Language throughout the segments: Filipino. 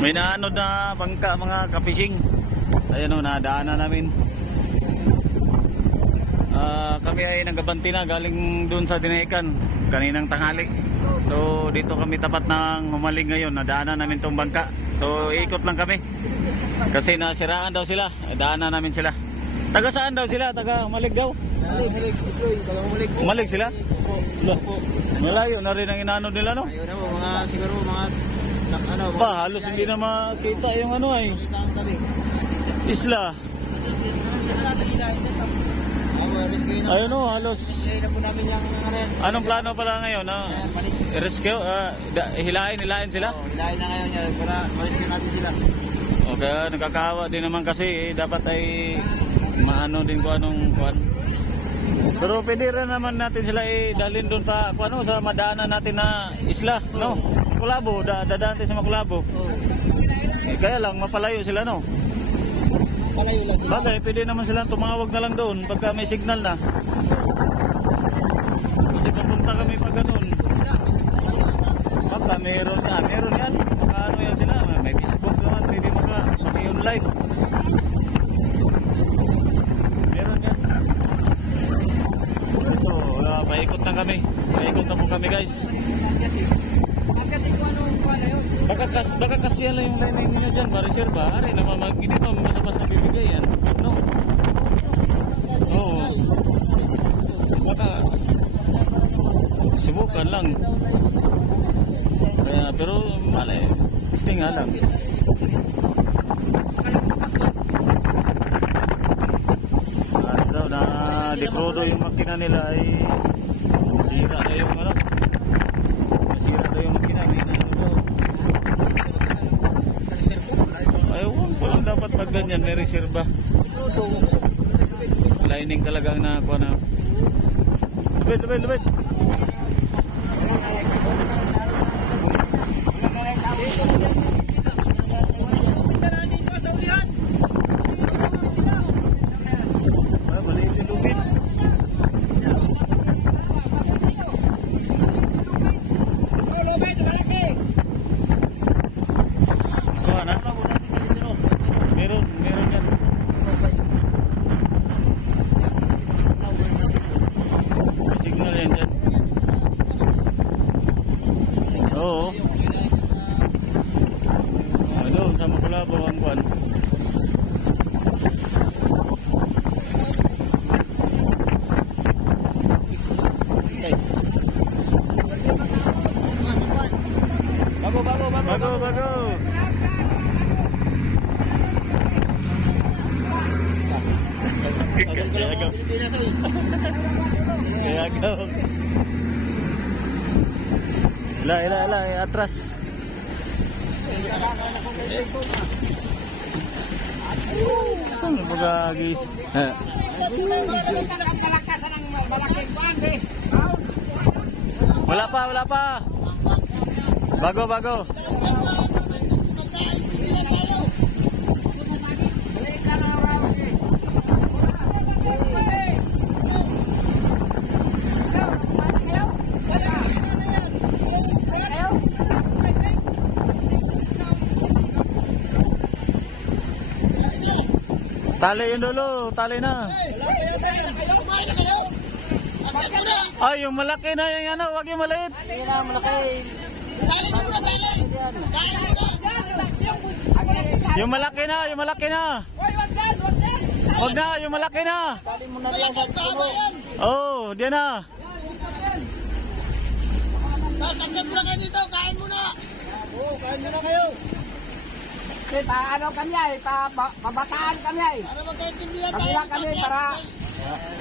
May naanod na bangka mga kapishing. Ayan o, nadaanan namin. Kami ay nagabanti na galing dun sa Dinahican kaninang tanghali. So dito kami tapat ng Humaling ngayon. Nadaanan namin tong bangka. So ikot lang kami kasi nasiraan daw sila. Daanan namin sila. Taga saan daw sila? Taga Humaling daw? Humaling sila? Malayo na rin ang inanod nila, no? Ayaw na mo, mga siguro mga ano, halos hindi na makita yung ano ay isla. Ayun o, halos. Anong plano pala ngayon? Rescue? Hilahin sila? Oo, hilahin na ngayon yan para ma-rescue natin sila. Okay, nagkakawa din naman kasi dapat ay maano din ko anong kuan. Pero pwede rin naman natin sila dalhin doon pa sa madaanan natin na isla, no? Makulabo, dadaan tayo sa Makulabo. Kaya lang mapalayo sila, no? Palayo lang sila. Bagay, pwede naman sila tumawag na lang doon pagka may signal na. Kasi papunta kami pag ganun. Baka meron yan. Ano yan sila? May Facebook naman, pwede maka-online. Meron yan. Ito, paikot na kami. Paikot na po kami, guys. Baka kasi yan lang yung lining nyo dyan, ma-reserva. Ari naman, hindi pa basta-basta bibigay yan. No? Oo. Baka subukan lang. Kaya, pero malay, gusto nga lang. Daw na dekrodo yung makina nila ay masira na yung ano. Masira na yung makina. Walang dapat pag ganyan, may reserva. Lining talaga ang nakakuha na. Lubid. Maliit yung lubid. Meron yan. May signal yan dyan. Oo. Ano, sa Makulabo ang buwan. Bago. Kaya agaw. Ila, atras. Saan mo gagis? Wala pa. Bago. Tali yun dulo, tali na. Ay, yung malaki na yung ano, wag yung maliit. Malaki. Yung malaki na. Wag na, yung malaki na. Tali mo na lang sa puno. Oh, diyan na. Nasagyan mo na kayo dito, kain mo na. Oo, kain mo na kayo. Kasi ano kami ay, pabataan kami ay. Para magkaintindihan tayo. Kabila kami para...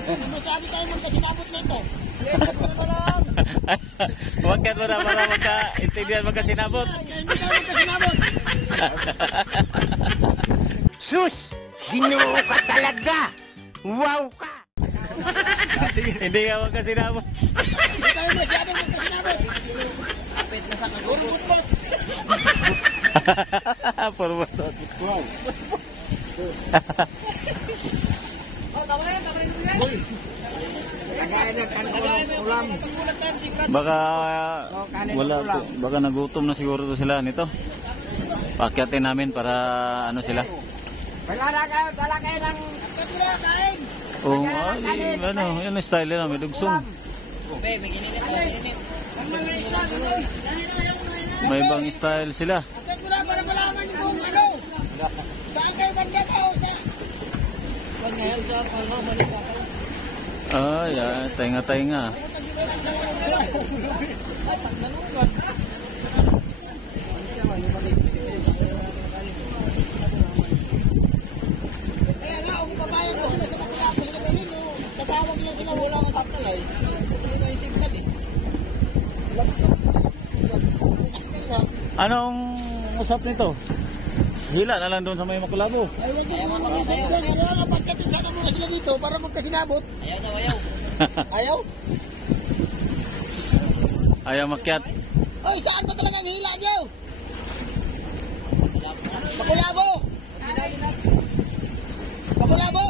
Masabi tayo magkasinabot nito. Huwag ka para magkaintindihan magkasinabot. Hindi tayo magkasinabot. Sus! Ginoo ka talaga! Wow ka! Hindi ka magkasinabot. Hindi tayo masyadong magkasinabot. Kapit na sa kagulot mo. Forward. Wow. Baka wala po. Baka nagutom na siguro to sila nito. Paakyatin namin para ano sila. Dala kayo ng kain. Oo, ano, yun ang style nila, may dugsong. May ibang style sila. Akit mo na para malaman kung ano. Saan kayo banda pa o sa... Ay, tainga-tainga. Kaya nga, kung papayag mo sila sa Makulabo sila ganun, no? Tatawag lang sila, wala kang signal ay. Hindi may signal eh. Anong usap nito? Hila na lang doon sa may Makulabo. Ay, wag mo naman sa signal. Kaya nga, pagkatin sana muna sila dito para magkasinabot. Ayaw? Ayaw makyat. Oy, saan ba talaga ang hila niyo? Makulabo! Makulabo!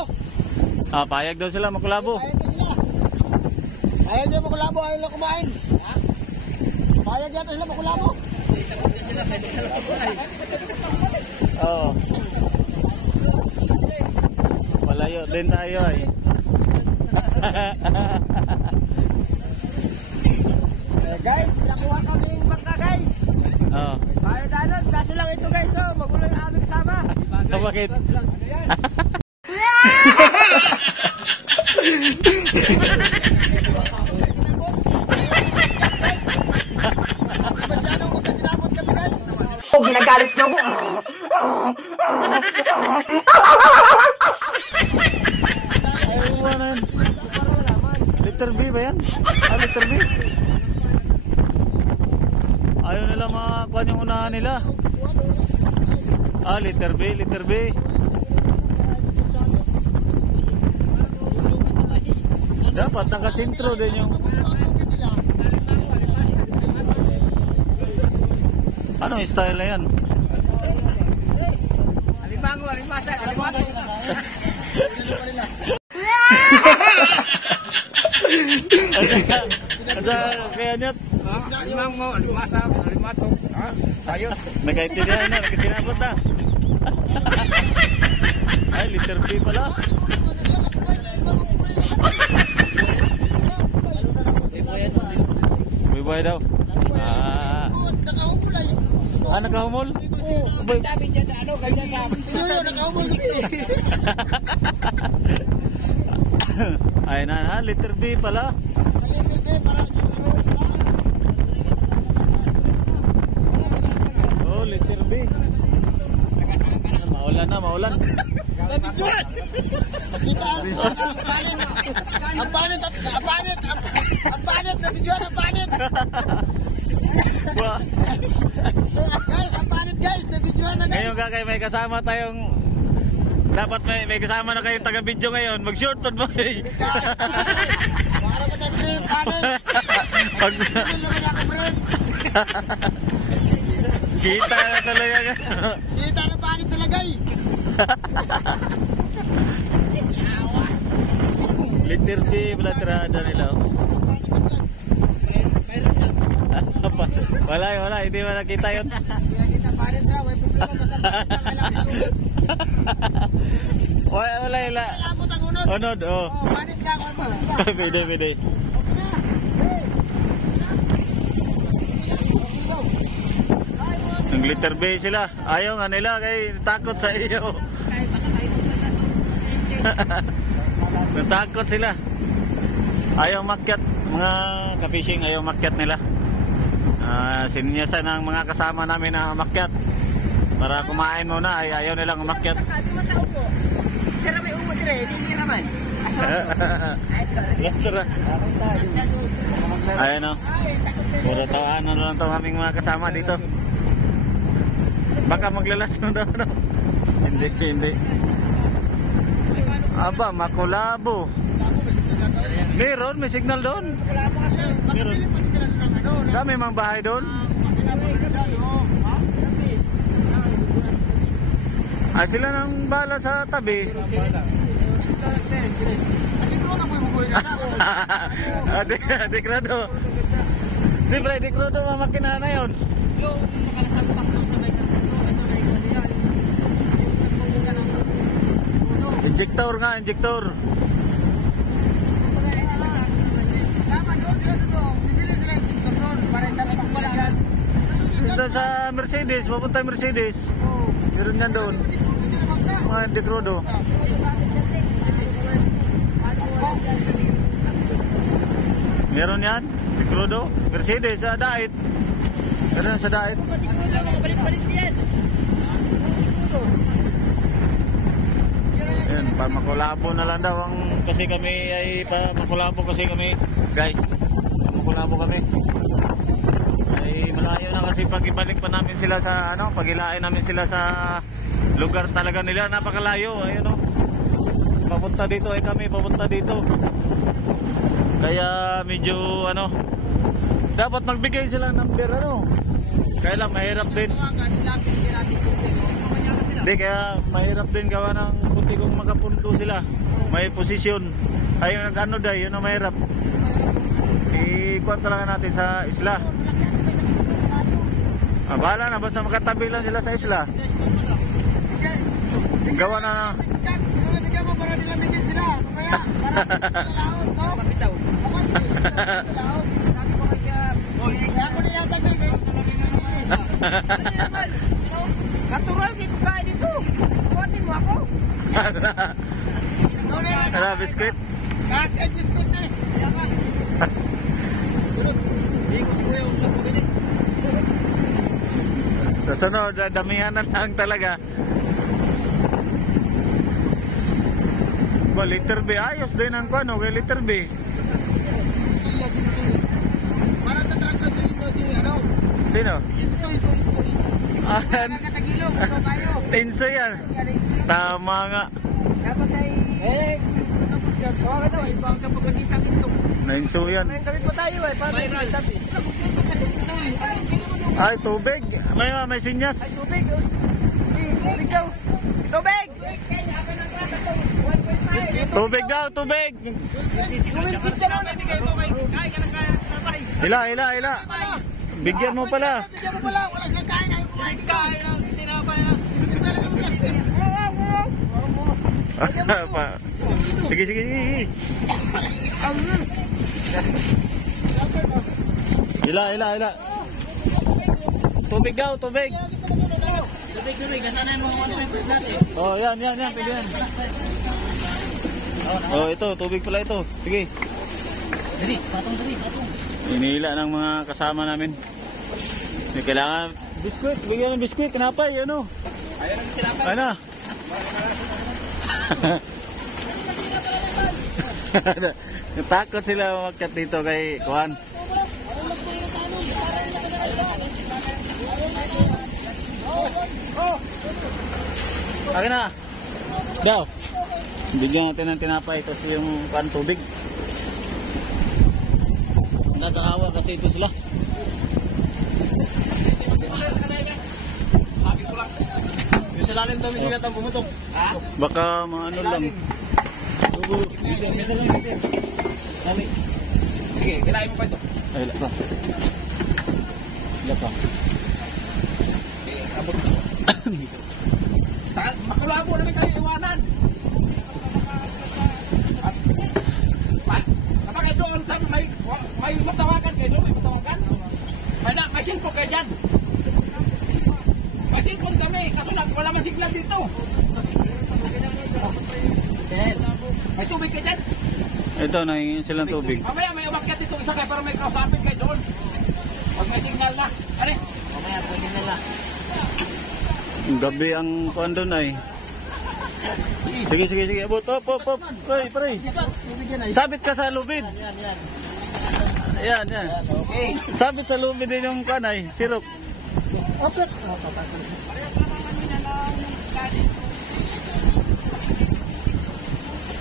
Ah, payag daw sila Makulabo. Payag na sila. Payag na Makulabo, ayaw lang kumain. Payag yata sila Makulabo. Oo. Malayo din tayo ay. Guys, nakuha kami yung bangka guys. Oo. Para danon, kasi lang ito guys, oh. Magulo yung aming kasama. Bakit? Masyadong magkasinabot kami guys. Oh, ginagalit niyo ako. Ay, iwanan. Letter B ba yan? Ah, letter B. Ayaw nila makakuha yung unahan nila. Ah, letter B, letter B. Dapat nakasintro din yung... Anong style na yan? Alimango, alimasa, alimango. Asa kaya niya? Alimango, alimasa, alimato. Tayo. Nagkaintindihan na, nagkasinabot na. Ay, letter B pala. Buy daw. Nakahumulay. Nakahumol? Oo. Sabi niya sa ano, ganyan sa... Sino nakahumul? Ay na, letter B pala. Letter B, parang susunod. Oh, letter B. Maulan na, maulan. Nabidyoan! Nakita ang panit! Ang panit! Ang panit! Ang panit! Nabidyoan ang panit! Guys, ang panit guys! Nabidyoan na guys! Ngayon kakay may kasama tayong dapat may kasama na kayong taga-video ngayon. Mag-short pa mo eh. Para ba tayo frame? Panit! Pag Hindi naman ako frame! kita na talaga ka. Kita na panit sa lagay! Letter B pala tirada nila. Wala, hindi mo nakita yun. Kaya kita panit na, may problema. Wala. Lamot ang unod! Unod, oh. Panit ka ako. Pwede. Ang letter B sila. Ayaw nga nila kay takot sa iyo. Natakot sila. Ayaw makyat. Mga ka-fishing ayaw makyat nila. Sinyasan ng mga kasama namin na makyat. Para kumain muna ay ayaw nilang umakyat. Sira may umod rin, hindi naman. Ayan o. Puro tawanan na lang ito aming mga kasama dito. Baka maglalasyon daw no? Hindi. Aba, Makulabo. Meron, may signal doon. Meron. Kami mang bahay doon. Ay, sila nang bala sa tabi. Dikrado. Siyempre, dikrado mamakina na yun. Injector nga, injector. Dito sa Mercedes, papunta Mercedes. Meron yan doon. Mga dekrodo. Meron yan? Dekrodo? Mercedes sa Dait. Meron sa Dait. Yan, makulabo na lang daw ang kasi kami ay makulabo kasi kami guys. Makulabo kami. Ay malayo na kasi pag ibalik pa namin sila sa ano, pagilain namin sila sa lugar talaga nila, napakalayo. Ayun oh. Papunta dito ay kami, papunta dito. Kaya medyo ano, dapat magbigay sila ng number ano. Kaya lang mahirap din. Hindi, kaya mahirap din gawa ng puti kung makapunto sila. May posisyon. Ay yung nag-ano dahi, yun ang mahirap. Ikuan talaga natin sa isla. Bahala na, basta makatabi lang sila sa isla. Gawa na. Bigyan mo para nilamigin sila. Kaya, para laot, no? Mapitaw. Sabi ko kaya, kaya ako na yata bigay. Natural, di ko kaya dito. Buhatin mo ako. Ano, biskuit? Kahit biskuit na eh. Kaya ba? Ikot ko yung kapagin. Sa sunod, damihan na lang talaga. Ba, liter B, ayos din ang kuano kay liter B. Para tatrag na sa ito si ano? Sino? Insoy. Katagilog, ano kayo? Inso yan. Tama nga. Dapat ay... Kawa ka daw, ibang kapagkakitang ito. Nainso yan. May kami pa tayo eh, paano yung sabi? Ay, tubig. May sinyas. Ay, tubig. Tubig daw. Tubig! Tubig daw, tubig. Kumilkis ka mo, nabigay mo kay... Ay, kanang Ila. Bigyan mo pala. Bigyan mo pala, wala silang kain. Ay, kumain dito. Kain ng tinapay na. Isipin talaga mo plastic. Sige. Ila. Tubig daw, tubig. Tubig. Nasaan yung mga 1.5 natin? Oh, yan, pwede yan. Oh, ito, tubig pala ito. Sige. Dali, patong. Inila ng mga kasama namin. May kailangan biskuit, bigyan ng biskuit, tinapay, ano? Ayaw ng tinapay. Ano? Natakot sila umakyat dito kay Kuhan. Akin na. Daw. Bigyan natin ng tinapay ito yung Kuhan tubig. Natakawa kasi ito sila. Yung sa lalim daw, hindi natang pumutok. Baka maano lang. Sige, kinain mo pa ito. Ay, wala pa. Abot mo. Makulabo namin kayo iwanan. Kapag kayo doon, sabi may matawagan kayo doon, may matawagan. May silpon kayo dyan. May silpon kami, kaso wala man signal dito. May tubig kayo dyan. Ito, nahingin silang tubig. Mamaya may umakyat dito isa kayo para may kausapin kayo doon. Pag may signal na. Ano? Mamaya pwede nila. Gabi ang kuhan doon ay. Sige. Abot, op. Oy, pare. Sabit ka sa lubid. Yan. Okay. Sabit sa lubid din yung kuhan ay, sirok. Okay.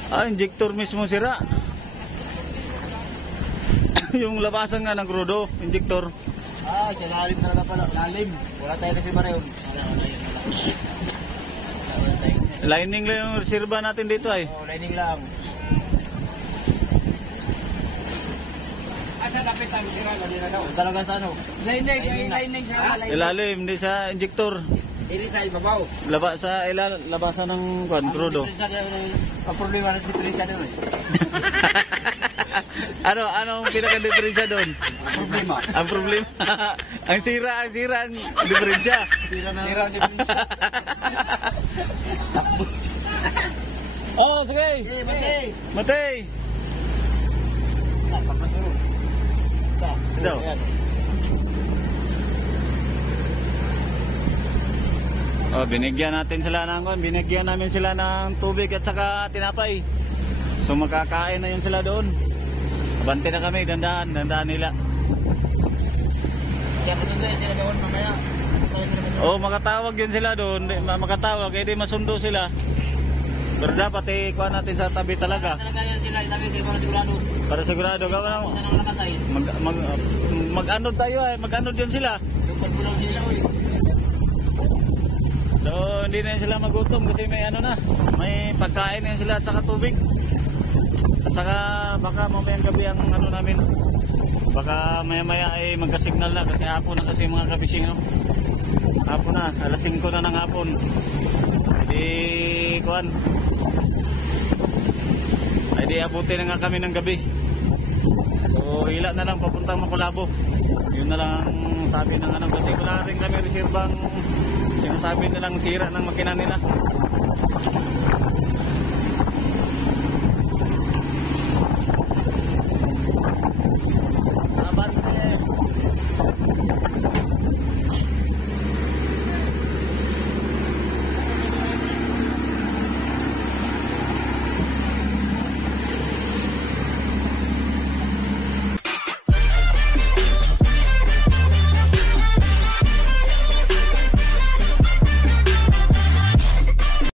Injector mismo sira. Yung labasan nga ng crudo, injector. Sa lalim talaga pala. Lalim. Wala tayo kasi mareho. Lining lang yung reserva natin dito ay. Lining lang. Asa dapat tayo sira? Talaga sa ano? Lining. Ilalim, hindi sa injector. Dili sa ibabaw. Labasan ng kwan, crudo. Ang problema na si Teresa doon eh. Anong pinaka-diferensya doon? Problema. Ang problema, ang sira ang diferensya. Sira ang diferensya. Oh, sige. Matay. Matay. Ito. Oh, binigyan natin sila binigyan namin sila ng tubig at saka tinapay. So makakain na yun sila doon. Abante na kami, dandaan nila. Kaya punundan sila doon mamaya. Oh, makatawag yun sila doon. Makatawag, di masundo sila. Pero dapat kuha natin sa tabi talaga. Talaga yan sila itabi kayo para sigurado. Para sigurado, gawin na. Punta nang nakasay. Mag-anod tayo mag-anod yun sila. Lumpad mo lang sila oy. So hindi na sila magutom kasi may pagkain na sila at saka tubig. At saka baka mamayang gabi ang namin. Baka maya ay magka-signal na kasi hapon na kasi mga kabising hapon na, alas 5 na ng hapon. Hindi kuan. Ay di abuti na nga kami ng gabi. So hila na lang papuntang Makulabo. Yun na lang sabi ng kasi wala rin kami reserbang sinasabi nilang sira ng makina nila.